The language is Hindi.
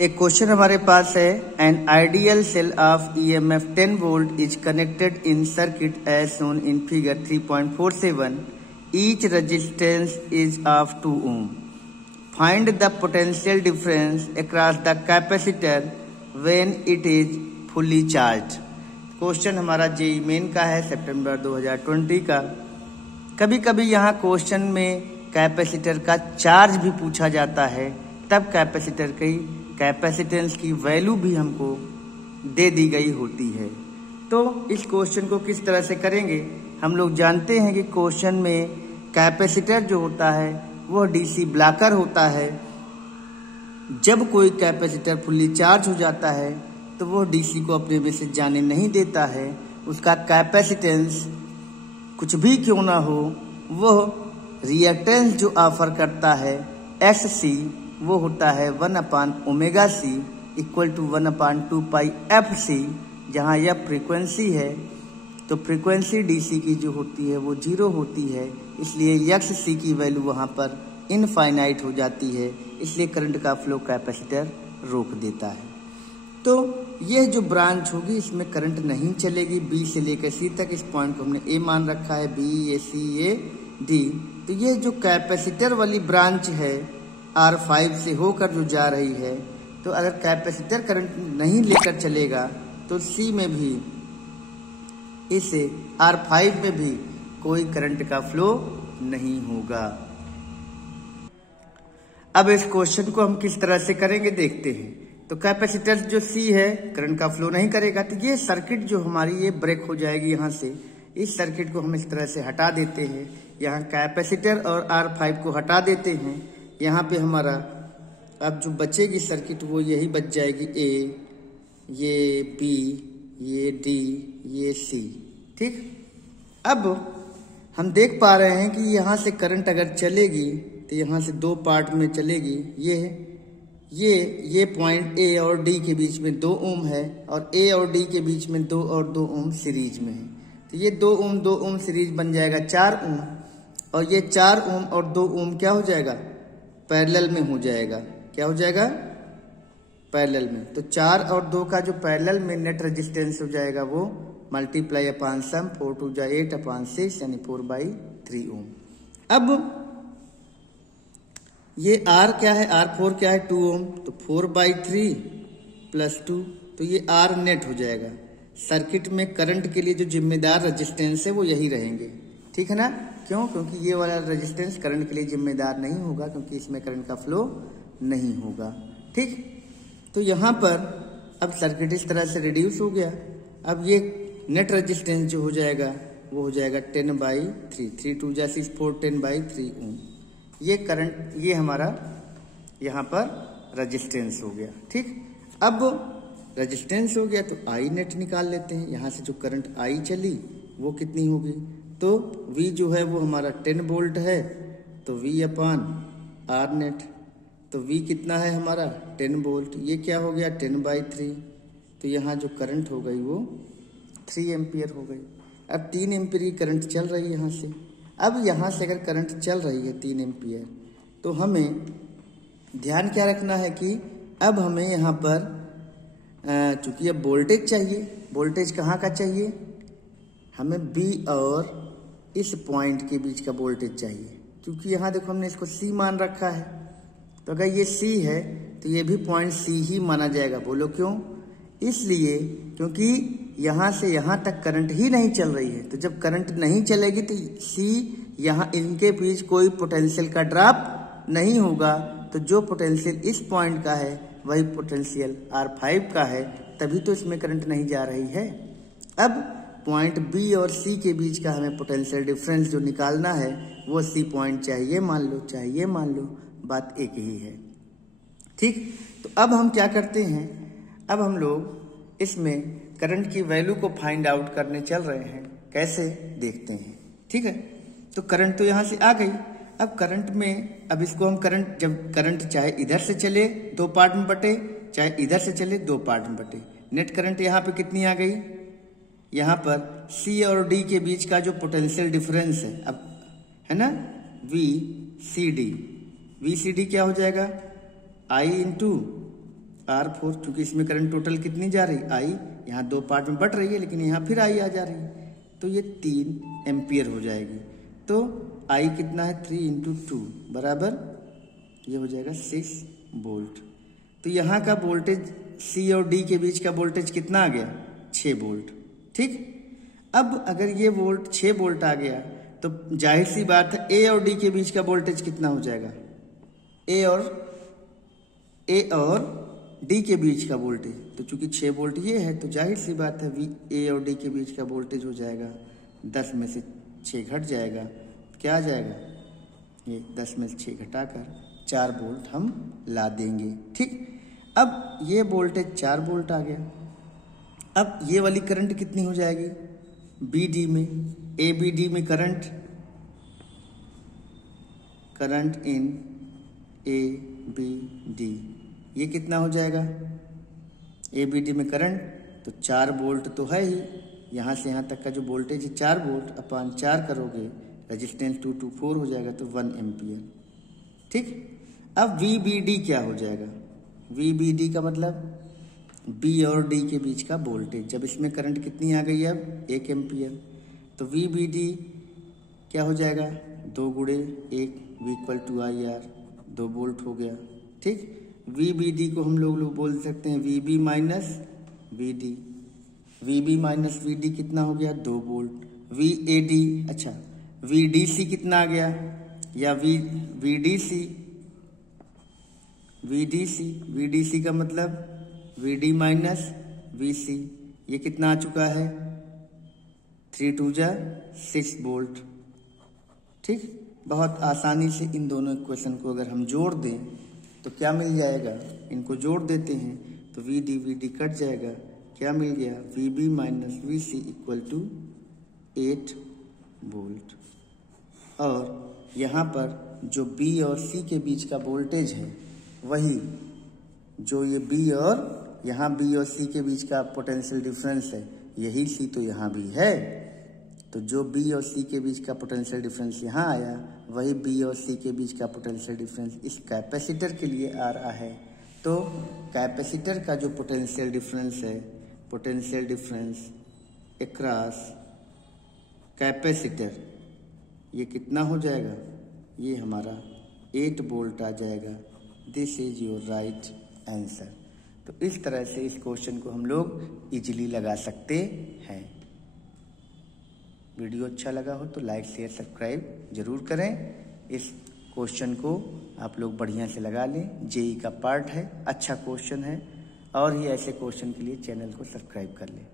एक क्वेश्चन हमारे पास है, an ideal cell of EMF 10 volt is connected in circuit as shown in figure 3.47. Each resistance is of 2 ohm. Find the potential difference across the capacitor when it is fully charged. Question हमारा जेईई मेन का है, सितंबर 2020 का. कभी कभी यहाँ क्वेश्चन में कैपेसिटर का चार्ज भी पूछा जाता है, तब कैपेसिटर की कैपेसिटेंस की वैल्यू भी हमको दे दी गई होती है. तो इस क्वेश्चन को किस तरह से करेंगे, हम लोग जानते हैं कि क्वेश्चन में कैपेसिटर जो होता है वह डीसी ब्लॉकर होता है. जब कोई कैपेसिटर फुल्ली चार्ज हो जाता है तो वह डीसी को अपने में से जाने नहीं देता है. उसका कैपेसिटेंस कुछ भी क्यों ना हो, वह रिएक्टेंस जो ऑफर करता है XC वो होता है 1/ωc इक्वल टू 1/2πfc. जहाँ यह फ्रीक्वेंसी है तो फ्रीक्वेंसी डीसी की जो होती है वो 0 होती है, इसलिए XC की वैल्यू वहाँ पर इनफाइनाइट हो जाती है, इसलिए करंट का फ्लो कैपेसिटर रोक देता है. तो यह जो ब्रांच होगी इसमें करंट नहीं चलेगी. B से लेकर C तक, इस पॉइंट को हमने A मान रखा है, B A C A D. तो ये जो कैपेसिटर वाली ब्रांच है R5 से होकर जो जा रही है, तो अगर कैपेसिटर करंट नहीं लेकर चलेगा तो C में भी, इसे R5 में भी कोई करंट का फ्लो नहीं होगा. अब इस क्वेश्चन को हम किस तरह से करेंगे देखते हैं. तो कैपेसिटर जो C है करंट का फ्लो नहीं करेगा, तो ये सर्किट जो हमारी ये ब्रेक हो जाएगी. यहाँ से इस सर्किट को हम इस तरह से हटा देते हैं. यहाँ कैपेसिटर और R5 को हटा देते हैं. यहाँ पे हमारा अब जो बचेगी सर्किट वो यही बच जाएगी, A, ये B, ये D, ये C. ठीक. अब हम देख पा रहे हैं कि यहाँ से करंट अगर चलेगी तो यहाँ से दो पार्ट में चलेगी. ये पॉइंट A और D के बीच में 2 ओम है और A और D के बीच में 2 और 2 ओम सीरीज में है. तो ये 2 ओम सीरीज बन जाएगा 4 ओम, और ये 4 ओम और 2 ओम क्या हो जाएगा, पैरेलल में हो जाएगा. क्या हो जाएगा, पैरेलल में. तो 4 और 2 का जो पैरेलल में नेट रेजिस्टेंस हो जाएगा वो मल्टीप्लाई अपॉन सम 4 2 जा 8/6 यानी 4/3 ओम. अब ये R क्या है, R4 क्या है, 2 ओम. तो 4/3 + 2, तो ये R नेट हो जाएगा. सर्किट में करंट के लिए जो जिम्मेदार रेजिस्टेंस है वो यही रहेंगे. ठीक है ना. क्यों, क्योंकि ये वाला रेजिस्टेंस करंट के लिए जिम्मेदार नहीं होगा, क्योंकि इसमें करंट का फ्लो नहीं होगा. ठीक. तो यहाँ पर अब सर्किट इस तरह से रिड्यूस हो गया. अब ये नेट रेजिस्टेंस जो हो जाएगा वो हो जाएगा 10/3, 3 2 जा 6 4 10/3 ओम. ये करंट, ये हमारा यहाँ पर रेजिस्टेंस हो गया. ठीक. अब रेजिस्टेंस हो गया तो आई नेट निकाल लेते हैं. यहाँ से जो करंट आई चली वो कितनी होगी, तो V जो है वो हमारा 10 वोल्ट है, तो V/R नेट. तो V कितना है हमारा 10 वोल्ट. ये क्या हो गया 10/3. तो यहाँ जो करंट हो गई वो 3 एम्पियर हो गई. अब 3 एम्पियर की करंट चल रही है यहाँ से. अब यहाँ से अगर करंट चल रही है 3 एम्पियर, तो हमें ध्यान क्या रखना है कि अब हमें यहाँ पर चूंकि अब वोल्टेज चाहिए. वोल्टेज कहाँ का चाहिए, हमें B और इस पॉइंट के बीच का वोल्टेज चाहिए. क्योंकि यहाँ देखो हमने इसको C मान रखा है, तो अगर ये C है तो ये भी पॉइंट C ही माना जाएगा. बोलो क्यों, इसलिए क्योंकि यहाँ से यहाँ तक करंट ही नहीं चल रही है. तो जब करंट नहीं चलेगी तो C, यहाँ इनके बीच कोई पोटेंशियल का ड्रॉप नहीं होगा. तो जो पोटेंशियल इस पॉइंट का है वही पोटेंशियल R5 का है, तभी तो इसमें करंट नहीं जा रही है. अब पॉइंट B और C के बीच का हमें पोटेंशियल डिफरेंस जो निकालना है वो C पॉइंट चाहिए मान लो, चाहिए मान लो, बात एक ही है. ठीक. तो अब हम क्या करते हैं, अब हम लोग इसमें करंट की वैल्यू को फाइंड आउट करने चल रहे हैं. कैसे देखते हैं. ठीक है. तो करंट तो यहाँ से आ गई. अब करंट में, अब इसको हम करंट, जब करंट चाहे इधर से चले 2 पार्ट में बटे, चाहे इधर से चले 2 पार्ट में बटे, नेट करंट यहाँ पे कितनी आ गई, यहाँ पर C और D के बीच का जो पोटेंशियल डिफरेंस है, अब है ना, VCD क्या हो जाएगा, I × R4 चूंकि इसमें करंट टोटल कितनी जा रही आई, यहाँ 2 पार्ट में बट रही है लेकिन यहाँ फिर आई आ जा रही है, तो ये 3 एम्पियर हो जाएगी। तो आई कितना है 3 इंटू 2 बराबर ये हो जाएगा 6 वोल्ट। तो यहाँ का वोल्टेज C और D के बीच का वोल्टेज कितना आ गया 6 वोल्ट। ठीक, अब अगर ये वोल्ट 6 वोल्ट आ गया तो जाहिर सी बात है A और D के बीच का वोल्टेज कितना हो जाएगा, A और D के बीच का वोल्टेज। तो चूंकि 6 वोल्ट ये है तो जाहिर सी बात है A और D के बीच का वोल्टेज हो जाएगा 10 में से 6 घट जाएगा, क्या आ जाएगा ये 10 में से 6 घटाकर 4 वोल्ट हम ला देंगे। ठीक, अब ये वोल्टेज 4 वोल्ट आ गया। अब ये वाली करंट कितनी हो जाएगी BD में, ABD में करंट इन ABD ये कितना हो जाएगा, ABD में करंट तो 4 वोल्ट तो है ही, यहाँ से यहाँ तक का जो वोल्टेज है 4 वोल्ट अपान 4 करोगे रेजिस्टेंस 224 हो जाएगा तो 1 एम्पियर। ठीक, अब VBD क्या हो जाएगा, VBD का मतलब B और D के बीच का वोल्टेज, जब इसमें करंट कितनी आ गई है अब 1 एम्पियर, तो VBD क्या हो जाएगा 2 गुणे 1 V equal to IR 2 volt हो गया। ठीक, VBD को हम लोग बोल सकते हैं VB minus VD, VB minus VD कितना हो गया 2 वोल्ट। VAD अच्छा VDC कितना आ गया, या VDC का मतलब VD माइनस VC, ये कितना आ चुका है 3 2 जा 6 वोल्ट। ठीक, बहुत आसानी से इन दोनों इक्वेशन को अगर हम जोड़ दें तो क्या मिल जाएगा, इनको जोड़ देते हैं तो VD कट जाएगा, क्या मिल गया VB minus VC equal to 8 volt. और यहाँ पर जो B और C के बीच का वोल्टेज है वही जो ये B और यहाँ B और C के बीच का पोटेंशियल डिफरेंस है, यही C तो यहाँ भी है, तो जो B और C के बीच का पोटेंशियल डिफरेंस यहाँ आया वही B और C के बीच का पोटेंशियल डिफरेंस इस कैपेसिटर के लिए आ रहा है। तो कैपेसिटर का जो पोटेंशियल डिफरेंस है, पोटेंशियल डिफरेंस अक्रॉस कैपेसिटर, ये कितना हो जाएगा, ये हमारा 8 वोल्ट आ जाएगा। This is your right answer. तो इस तरह से इस क्वेश्चन को हम लोग इजीली लगा सकते हैं। वीडियो अच्छा लगा हो तो लाइक शेयर सब्सक्राइब जरूर करें। इस क्वेश्चन को आप लोग बढ़िया से लगा लें, जेई का पार्ट है, अच्छा क्वेश्चन है, और ही ऐसे क्वेश्चन के लिए चैनल को सब्सक्राइब कर लें।